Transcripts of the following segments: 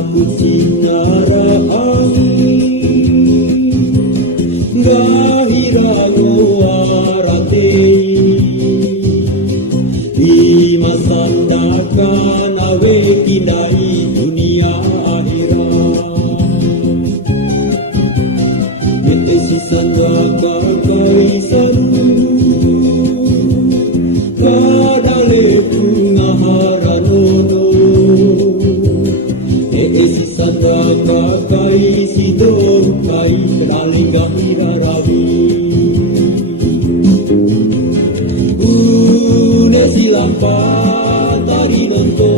Ringaku Cina angi gahirago aratei lima sandakan awe kindai dunia akhirat bete sisandaka kaisaru kadale pungaharanono sisandaka kaisidor kai ralinga hirarawi une silampa tari nonto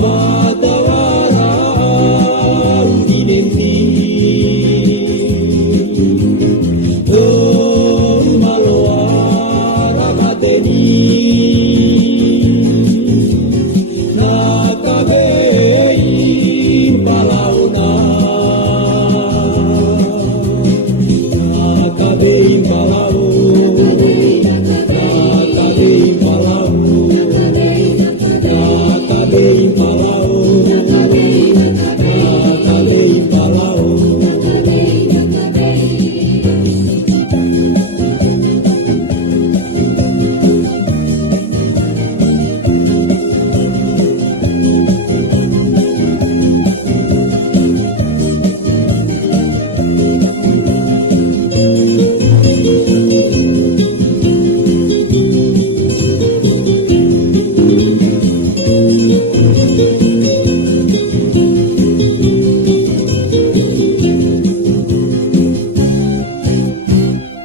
matawara udinenti oh maloara mateni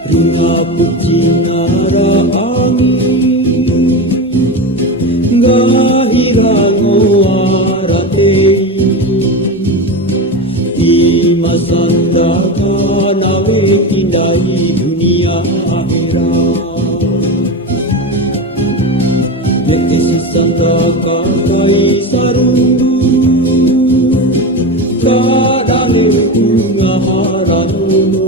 Ringaku Cina angi gahirago aratei lima sandakan awe kindai dunia akhirat bete sisandaka kaisaru kadale pungaharanono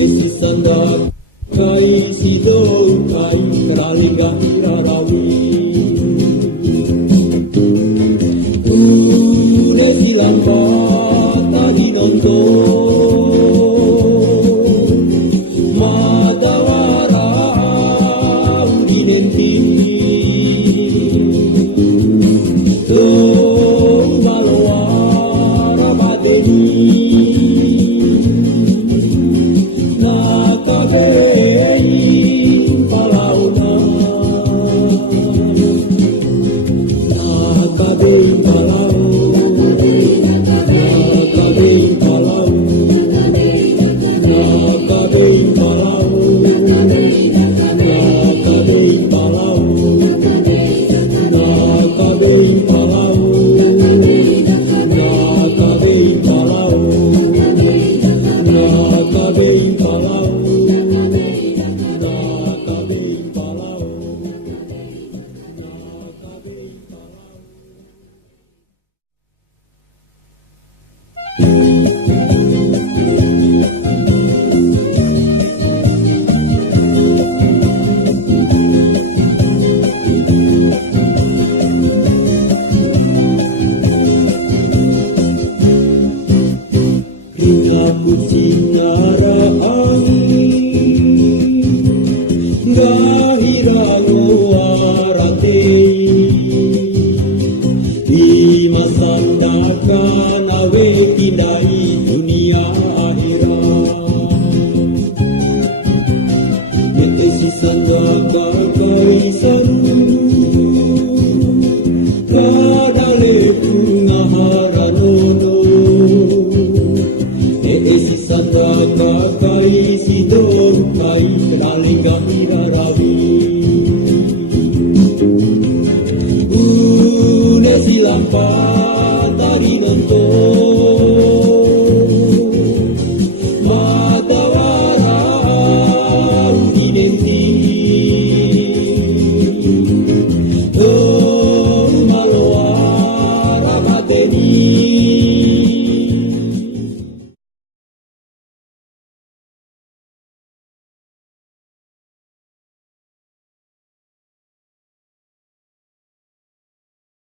sisandaka kaisidor kai ralinga hirarawi une silampa tadi nonto matawara udinenti oh maloara mateni Ringaku Cina angi gahirago aratei lima sandakan awe kindai dunia akhirat bete sisandaka kaisaru kadale pungaharanono sisandaka kaisidor kai ralinga hirarawi une silampa tari nonto